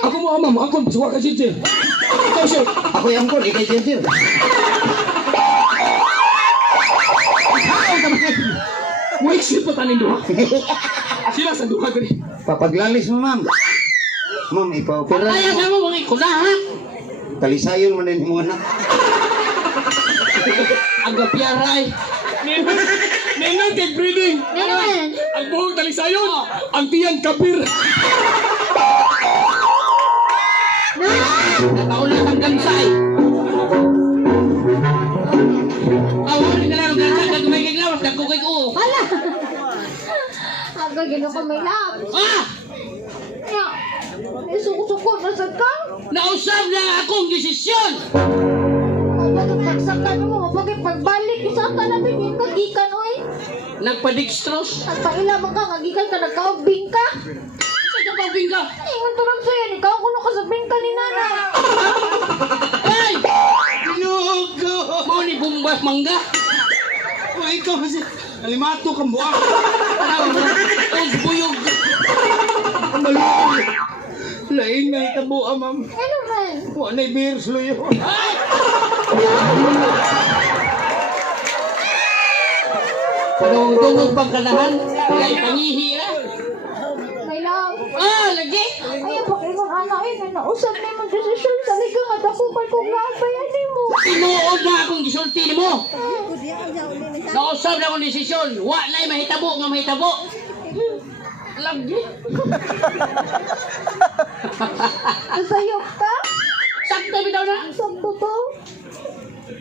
Ako mo ama mo angkon suwa ka Jinjin. Ikaw sir. Ako yung angkon, ikay Jinjin. Mo exit pa tanin duha. Sila sa duha gani. Papaglalis mo, ma'am. Ma'am, ipa-opera. Ayaw na mo mga ikunahan. Talisayon mo din mo anak. Ang gapiyaray. Nenang kay breeding. Nenang. Ang buhok talisayon. Ang tiyan kapir. Nataulan ang gansay. Awal ka lang ang gansay. Kagumay kay lawas. Kagkukay ko. Hala! Aga, gano'n ka may lab. Ah! Ya, suko-suko na sa ka. Nausap na akong desisyon. Pagsakan mo, pagbalik, isa ka na din yung kagikan, oy. Nagpa-dextrose. Nagpaila mo ka, kagikan ka, nagkaubing ka. Saan ka pabing ka? Ingon tulog sa'yo, ikaw kuno ka sa bingka ni nana. Ay! Pinugo. Mau ni bumbas mangga. O ikaw kasi alimato kang buwak. Ang buyog. Maluoy. Lain nga itabo ma'am. Ano man? Wa na beers lo yun. Ay! Tungtungog pang kanahan. Kaya ipangihi na. May lab. Ah, lagi. Ayaw pa kayo ng anak, eh. Nausap na yung desisyon. Talaga nga, dakupal kong nabayan mo. Tinuod na akong gisulti ni mo. Nausap na akong desisyon. Wa na'y mahitabo nga mahitabo. Lagi. Nasayok ka? Sakto bitaw na. Sakto to?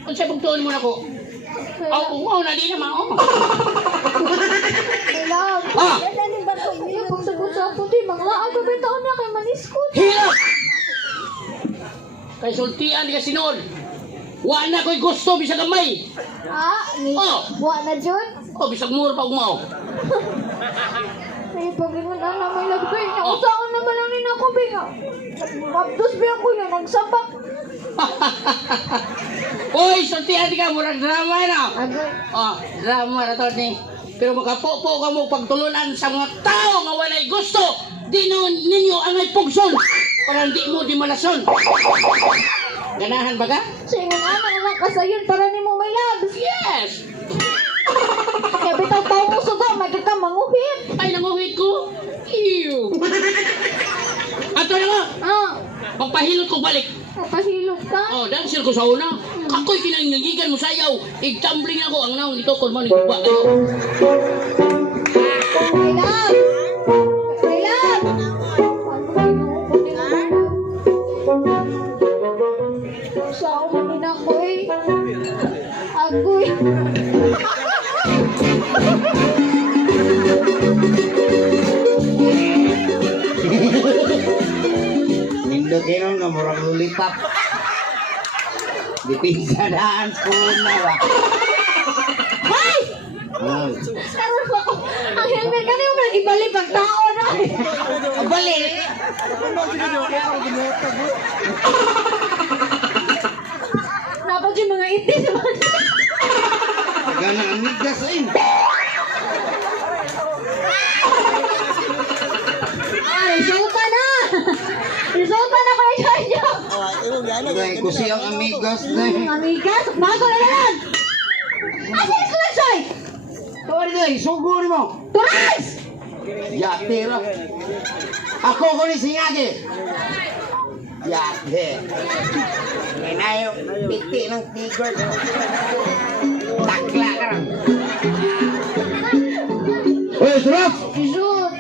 Kung siya pagtuon mo na ko. Wow, na di naman ako. May lab. Ah! Ayaw pag sagot-sagot, eh. Manglaan ka ba taon na kay maniskot? Hirap! Kay sultian di ka sinod. Wa na ko'y gusto bisag gamay. Ah, ni Oh. buwa na dyan? O bisag mura pa umaw. May pag-ingon na may lagay. Nausaon naman lang nina ko, Bing. Mabdos ba ako yun? Nagsapak. Uy, sultian di ka murag drama na. Agay. Oh, drama na to ni. Pero makapopo ka mo pagtulunan sa mga tao nga walay gusto. Di nun ninyo angay pugson. Para hindi mo di malason. Ganahan ba ka? Sa ingon naman kasayon para ni mo may labs. Yes! Kaya bitaw tao mo suga, magka ka manguhit. Ay, nanguhit ko. Ew! Ato na nga, Ah, magpahilot ko balik. napahilog ka? Oh, dancer ko sa una. Ako'y kinangingigan mo sayaw. Igtumbling ako ang naong ito kung mo nagkuba kayo. May lab! May lab! Sa ako na ko eh. Agoy. Nindot yun nga, murang lulipap. Dipinsa daan po na ba? Hoy! Ah, Ang helmet ka na yung ibalik ang tao na. Balik! Dapat yung mga itis. gana ang migas eh. Resulta na! Resulta na kayo sa inyo! Ay, kusi ang amigos na eh. Amigas, bago na naman! Asa yung sulasay? Tuwari na, isugo ni mo. Turais! Yate ra. Ako ko ni singagi. Yate. Inayo, piti ng tigor. Takla ka rin. Uy, surap! Isut!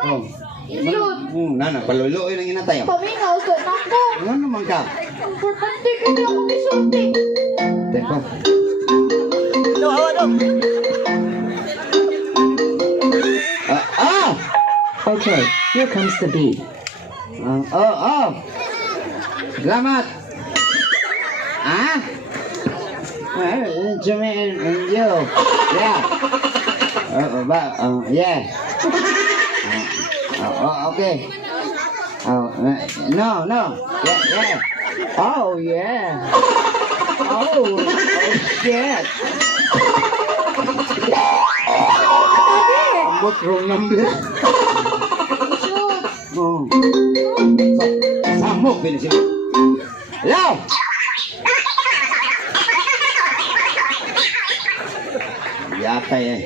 Oh. Isut! Nana, paluloy ng inatay. Pamingaw, usot ako! Ano naman ka? Importante ka na akong isulti! Teko. Okay, here comes the beat. Salamat. Ah? Jermaine and you. Yeah. Yeah. Okay. No. Yeah. Oh, yeah. Oh, shit. What wrong number? Isut! Oh. Samok din sila. Hello? Yatay eh.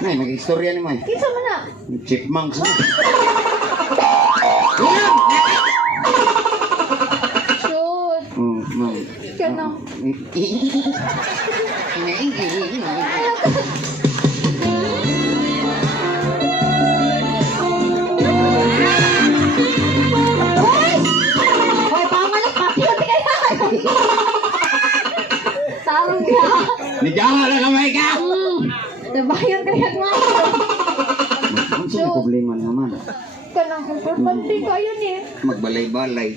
May mag-istorya ni May. Kinsa man na? Chipmunks na. Shoot. Kana. Hoy, pangalan papi ang tingnan. Tarong ka. Nidyawa na kamay ka! Nabayan kaya nga. Ang sino problema naman? Kanang importante kayo ni. Magbalay-balay.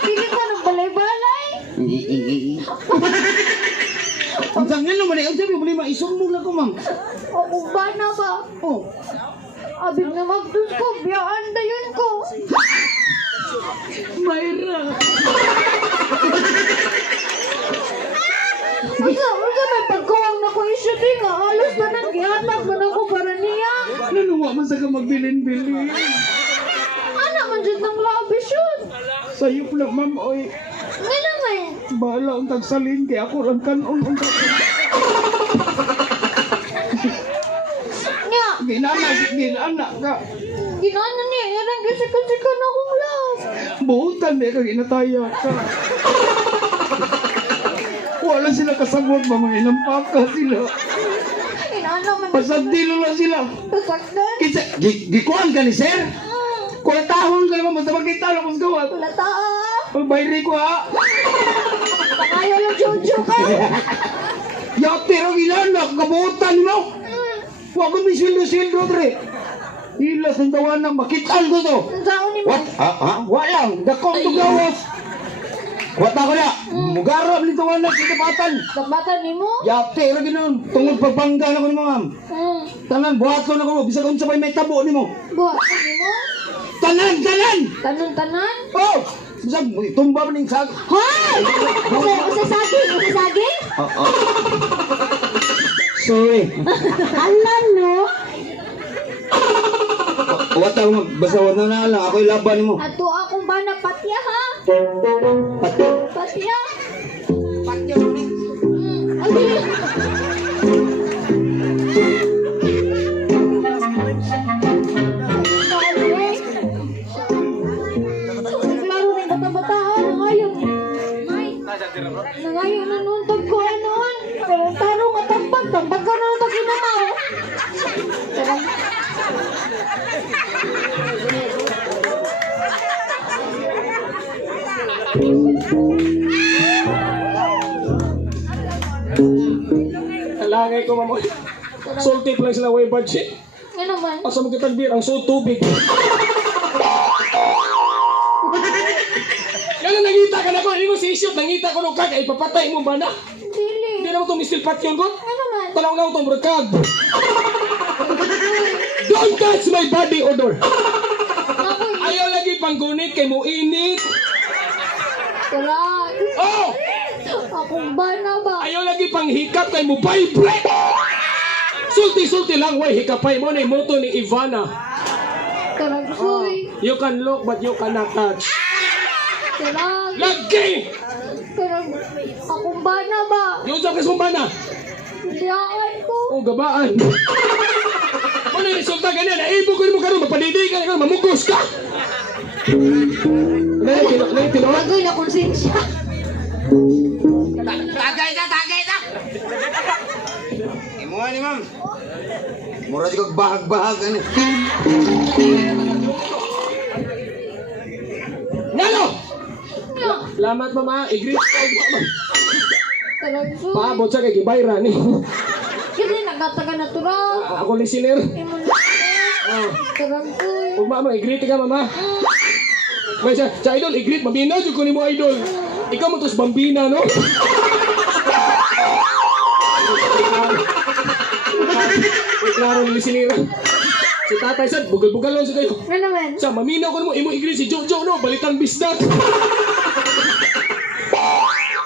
Pili ka ng balay-balay. Ang sangyan naman eh. Ang sabi, problema, isumbong lang ko, ma'am. O kung ba na ba? Oh. Abig na magdus ko, biyaan da yun ko. Mayra. Masa may pagkawang na ko isyo din nga. Alas ba nang gihatag ba na ko para niya? Nanuwa man sa ka magbilin-bilin. Ana man dyan ng labis yun. Sayop lang, ma'am. Oy, Nga naman. bahala ang tagsalin. Kaya ako lang kanon. Nga. Ginana ka. Ginana niya. Yan ang kasi na akong love. Buhutan eh, kag inataya ka. Wala sila kasabot, mga inampaka sila. Inana man. Pasagdilo lang sila. Kasakdan. Kinsa, gikuhan ka ni sir? Kulatahon ka naman, basta magkita lang kung gawat. Wala taa. Pagbayri ko ha. Pangayo yung jojo ka. Yate ang inanak, kabuhutan mo. Huwag ko may sweldo-sweldo, tre. Hilas ng tawanan, makitaan ko to. Ang taon ni What? mo. Walang, dakong to gawas. What ako na? Mugarap ni tawanan, kitapatan. Kabatan ni mo. Yate, lagi nun. Tungod pagbangga na ko ni ma'am. Tanan, buhaton ako. Bisa kung sabay may tabo ni mo. Buhat ni mo. Tanan! Tanan-tanan. Oh! Bisa, tumba pa ning sag. Hoy! Usasaging? Sorry. Alam no? What ako magbasawan na lang. Ako'y laban mo. Ato akong bana patya ha. Patya. Naglaro ng bata-bataan. Nangayon na noon. Tagko anoon. Pero tarong at tambag. Tambag ka na ito kinamaw. Langay ko, ma'am. Salty pa lang sila, way budget. Nga naman. Asa mo kitang beer, ang so tubig. Kaya nangita ka na ko, hindi mo si Isyot, nangita ko nung kaka, ipapatay mo ba na? Dili. Hindi naman itong Mr. Patyon ko. Nga naman. Tanaw na itong brakag. Don't touch my body odor. Ayaw lagi panggunit kay mo init. Kurat. Oh! Akong bana ba? Ayaw lagi pang hikap kay mo vibrate. Sulti-sulti lang, way hikapay mo na yung moto ni Ivana. Karagsoy. You can look but you cannot touch. Karag. Lagi! Karag. Akong bana ba? Yung sa kasumba na. Liyaan ko. O gabaan. Ano yung resulta ganyan? Naibo ko mo karoon, mapanidig ka na mamugos ka. Tinoan? Bagoy na konsensya. Tagay na! Imuha ni ma'am. Mura di kag bahag-bahag ano. Nalo! Salamat mama, i-greet ko. Karagsoy. Paabot sa kay Gibayra ni. Kasi nagataga natural. Ako listener. Imo na. Karagsoy. Huwag mama, i-greet ka mama. May sa idol, i-greet, mabina, dyan ko ni mo idol. Ikaw mo tos bambina, no? Klaro ni listener. Si tatay sad, bugal-bugal lang sa kayo. Nga naman. Sa maminaw ko mo, imo i-greet si Jojo, no? Balitang bisdak.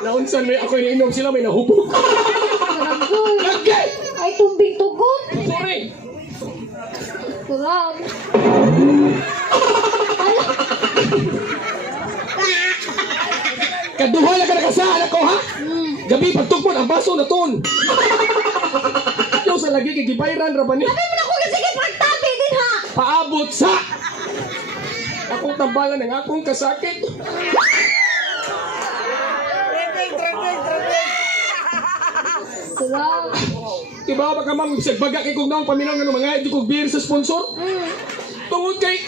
Naunsan may ako iniinom sila, may nahubog. Karagsoy. Lagi! Ay tumbing tugot. Sorry! Kurang. Kaduha na ka nakasaan ako, ha? Gabi, pagtugpon, ang baso na ton. Yung sa lagi, kigibayran, rabani. Sabi mo na ko kasi pagtabi din ha. Paabot sa akong tambalan ng akong kasakit. Kurang. Diba ba ka ma'am, bagak kay kong naong paminaw ng mga hindi kong beer sa sponsor? Tungod kay,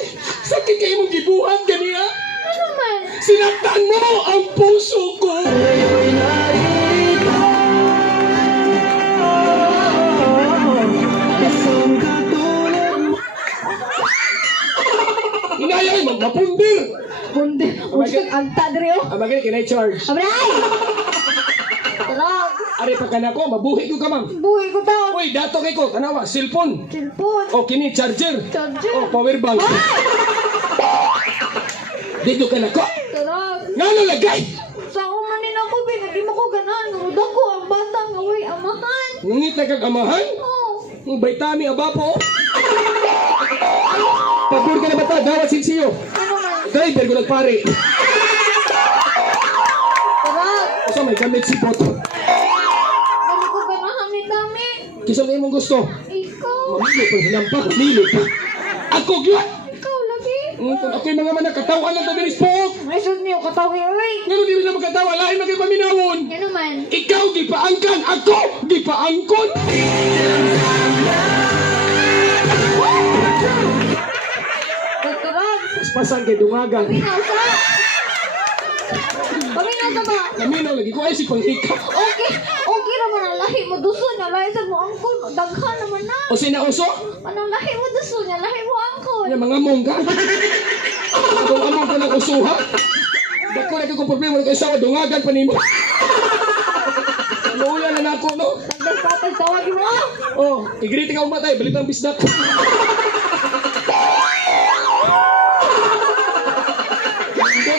sakit kay mong gibuhat ganina. Ano man? Sinaktan mo ang puso ko. Inaya ay mapundir. Bunde. Usag anta diri oh. Amagay, kinay charge. Abray! Kurang. Ari pa ka na ko, mabuhi ko ka ma'am. Buhay ko daw. Uy, dato kay ko, tanawa, cellphone. Cellphone. O kini, charger. Charger. O power bank. Dito ka na ko. Kurang. Nga nalagay. Sa umanin ako, bin. Di mo ko ganahan. Uda ko ang bata nga way amahan. Ngungit na kagamahan. Oh. Ang baitami abapo. Pagod ka na ba ta? Dawat sinsiyo. Ano man? Driver ko nagpare. Kurang. Asa may gamit si Poto. Dali ko ganahan ni Dami. Kisa mo imong gusto. Ikaw. Mamili pang hinampak. Mamili ka. Ako gyud. Ikaw lagi. Kung ako'y mga manak katawan lang tabiris po. Ay, sud niyo katawi. Uy. Ngayon di na magkatawa. Lain na kayo paminawon. Ano man? Ikaw gipaangkan. Ako gipaangkon. Kurang. Paspasan kay dungagan. Paminaw sa. Paminaw sa ba? Kaminaw lagi ko ay si panghika. Okay. Okay naman ang lahi mo. Duso niya. Lahi sa mo angkon. Daghan naman na. O sinauso? Anong lahi mo duso niya? Lahi mo angkon. Yung mga mongga. Kung among ko ng usuha. Dako na kong problema ng isawa, dungagan pa nimo. Luya na nako, no? Nagdagpatay tawagin mo. Oh, igriti ka umatay, balit ang bisdak.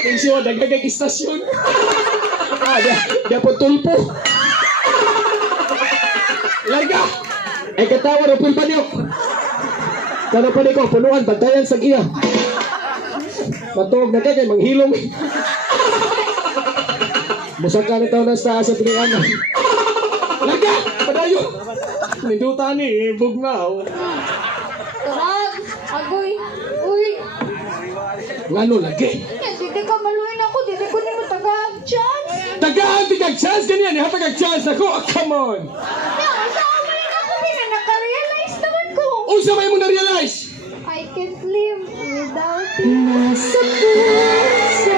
Ang siya, dagagag istasyon. Dapat tulpo. Larga! Ay katawa na pulpa niyo. Kano pa ko, punuan, bantayan sa iya. Matuog na kay manghilom. Musag ka nito na sa pinayanan. Larga! Padayo! Nindutan ni, bugnaw. Kurang. Agoy. Uy. Ngano lagi? Hindi ka maluin ako. Hindi ko nimo tagag chance. Tagaan, tigag chance ganyan. Hatagag chance ako. Oh, come on! Yan. Sa umanin ako. Pinaka-realize naman ko. Unsa may mo na-realize? I can't live without you. Nasa puso.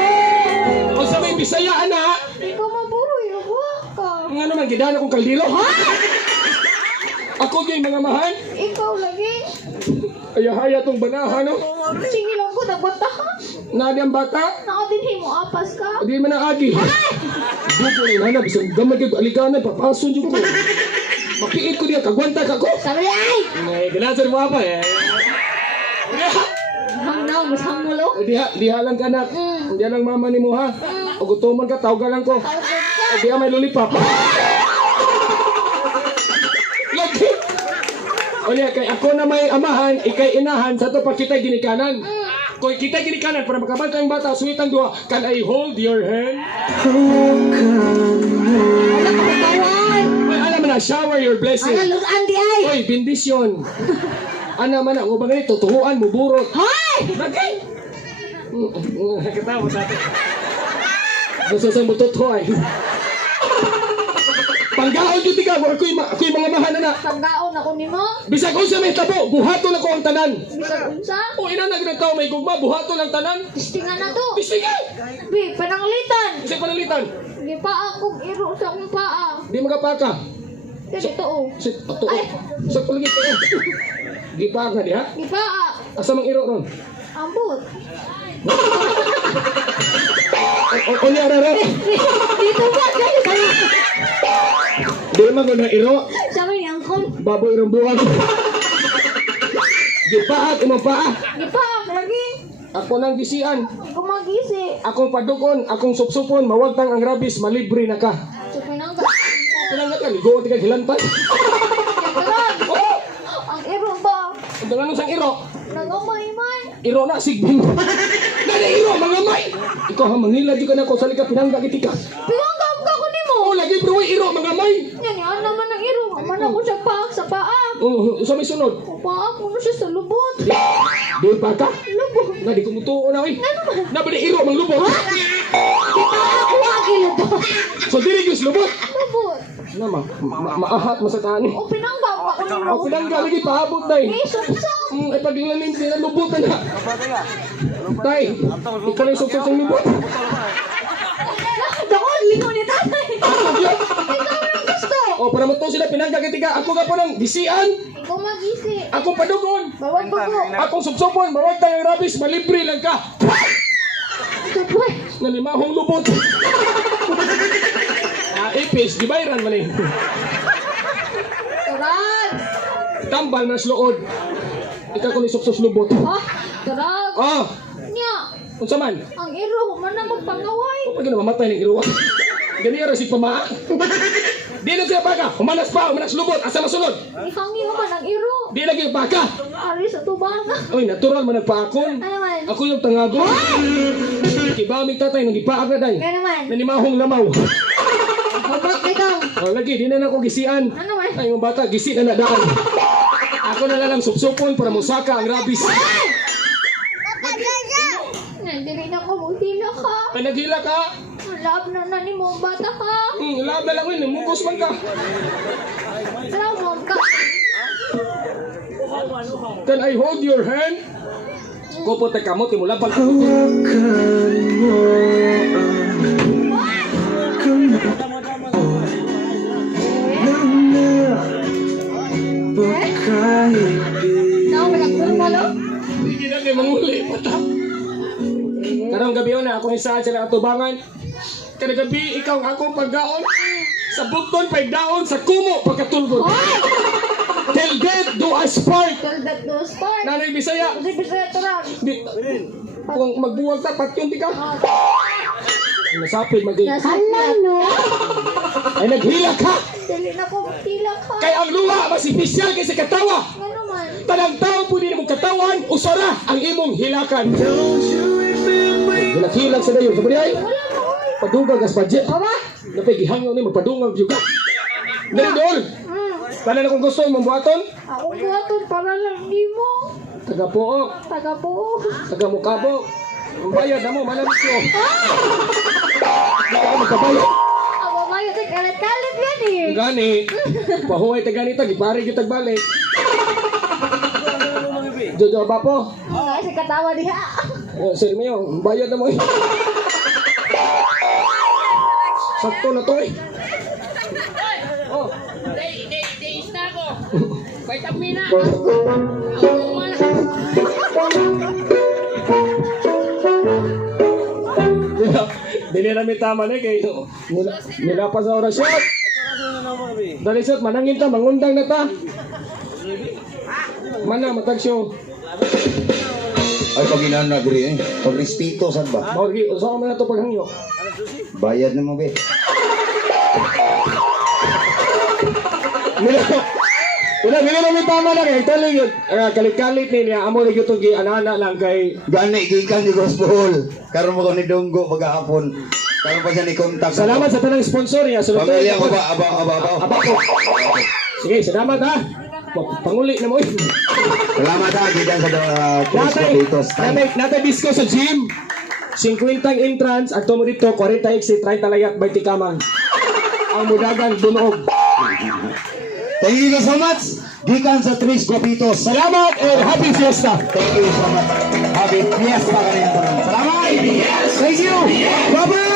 Unsa may bisayaan na? Hindi ko maburoy. Huwag ka. Nga naman, gidana kong kaldilo. Ha? Ako yung mga mahan. Ikaw lagi. Ayahaya tong banahan, no? Sige lang ko. Nagbata ka. Nadi ang bata. Nakadinhi mo. Apas ka. Hindi man ang agi. Buko ni nana, bisang gamay kayo aliganan, papason yung ko. Mapiit ko niya, kagwanta ka ko. Sabi ay. Ngay, ganasan mo apa eh. Hangnaw. Mas hangmulo. Diha lang ka na. Diha lang mama ni mo ha. O gutuman ka, tawag lang ko. Tawag ka. O diha may lollipop. Lagi. O niya, kay ako na may amahan, ikay inahan, sa to pa kita ginikanan. Kung kita ginikanan, para makabanta yung bata, suwitang duha, can I hold your hand? Ay, alam mo na, shower your blessing. Luz Andy ay. Oy, bendisyon. Ano man ang ubang ganito, tuhuan mo, burot. Hoy! Bagay! Katawa sa atin. Gusto sa mutot ko ay. Panggaon yun tiga, ako'y mga mahana na. Pagkaon ako ni mo. Bisag kung sa may tabo, buhato na ko ang tanan. Bisag unsa. O inanag ng tao may gugma, buhato lang tanan. Tistingan na to. Bisig Bi, pananglitan. Bisag panalitan. Di pa akong iro sa akong paa. Di magapaka. Dito oh. Sit, ato. Bisag palagit ko. Di pa nga di ha? Di pa. Asa mang iro ron? Ambot. O niya, rara. Dito ba? Dito. Di man ko na iro. Sabi ni Angkon. Baboy irong buwag. Di pa imong paa. Di pa. Lagi. Ako nang gisian. Gumagisi. Akong padukon, akong supsupon, mawagtang ang rabis, malibre na ka. So, pinangga. Kailan na ka, ligo ka hilantan. Ang iro ba? Ang dangan sang iro. iro na sigbing. Nani iro mga may. Ikaw ha mangilad jud ka na ko sa lika pinangga kitika. Pinanggap ka ko nimo. Oh lagi bro iro mga may. Yan yan naman ang iro. Man ako siya paak sa paa. Oh sa may sunod. Paak mo siya sa lubot. Di pa ka. Lubot. Na di ko mutuo na oy. Na ba di iro mang lubot? Ako agil ito. So diri gyud lubot. Lubot. Na maahat mo sa tani. O pinanggap ka ko nimo. O pinangga lagi paabot dai. Eh, sumsum. Ay paglamin din na lubot na. Tay, ikaw na yung suksok ng lubot. Doon, lingon ni tatay. Ikaw ang gusto. O para mo to sila pinangga kitika. Ako ka pa ng bisian. Ikaw magisi. Ako padugon. Bawag pa ko. Akong subsupon, bawag tayong rabis, malibre lang ka. Tupoy. Nalimahong lubot. Ipis, di bayran man eh. Turag. Tambal na slood. Ikaw ko ni suksos lubot. Ha? Turag. Ah, Nya. unsa man? Ang iro, man na magpangaway. O pag mamatay ng iruwa. Ganyan si pamaa. Di na siya baka. Humanas lubot. Asa masunod? Ihangi man ang iro. Di lagi baka. Ari sa tubanga. Oy, natural man nagpaakon. Ano man? Ako yung tangago. Kibamig tatay, nang ipaag na day. Ano man? Nanimahong lamaw. Hubot ikaw. O lagi, di na ako gisian. Ano man? Ay, yung bata, gisi na nadaan. Ako na lang supsupon para musaka ang rabis. Nandiri na ko maghila ka. Ay, naghila ka. Love na ni mo bata ka. Lab na lang yun, mugos man ka. Love ka. Can I hold your hand? Kopo te kamot, timula pag Now, wala ko rin malo. Hindi na kayo manguli. Karong gabi na, ako isa sila atubangan. Kada gabi, ikaw ang akong paggaon. Sa bugton, pagdaon, sa kumo, pagkatulgon. Till death do us part. Tell that those part. Nanay Bisaya, Kasi bisa turag. kung magbuwag tapat yung tika. Nasapid, maging. Hala, no? Ay, naghila ka. Dali na ko maghila ka. Kay ang luha, masipisyal kay sa katawa. Ano man? Tanang tao po din mong katawan, usara ang imong hilakan. Hilag-hilag sa dayo. Sabi ay, Wala mo oy. padungag as budget. Aba? Napagihangyo ni magpadungag juga. Dali doon. Tanan akong gusto mong buhaton. Ako buhaton para lang di mo. Taga Pook, Taga po. taga Mukabok. Ang bayad na mo, malamit ko. Hindi ako magkabayad. Ako kayo sa kalit-kalit yan eh. Gani, pahuay taganita, gipari yung tagbalik. Jojo ba po? Kasi katawa diha. Sir Mayo, bayad na mo eh. Sakto na to eh. Oh, Days na ako. Vitamina. dili namin tama na kay nila pa sa orasyon. Dali sir, manangin ta, mangundang na ta. Mana matag siyo. Ay, pag inana, guri eh. Pag respeto, saan ba? Mawagi, usaw man na to paghangyo. Bayad na mo, be. Nila namin tama na kay tali yun. Kalit-kalit niya, amo na yun itong anana lang kay Gani, gikan ni Gospel. Karon mo ko ni Donggo pagkahapon. Karon pa siya ni kontak. salamat sa tanang sponsor niya. Sunod Pamilya ko ba? Aba. Aba ko. Sige, salamat ha. Panguli na mo eh. Salamat ha, gikan sa Tres Copitos. Natay disco sa gym. 50 ang entrance, at mo dito, 40 exit, 30 layat, 20 kamang. Ang mudagan, bunog. Thank you so much. Gikan sa Tres Copitos. Salamat and happy fiesta. Thank you so much. Happy fiesta ka rin. Salamat. Thank you. Bye-bye.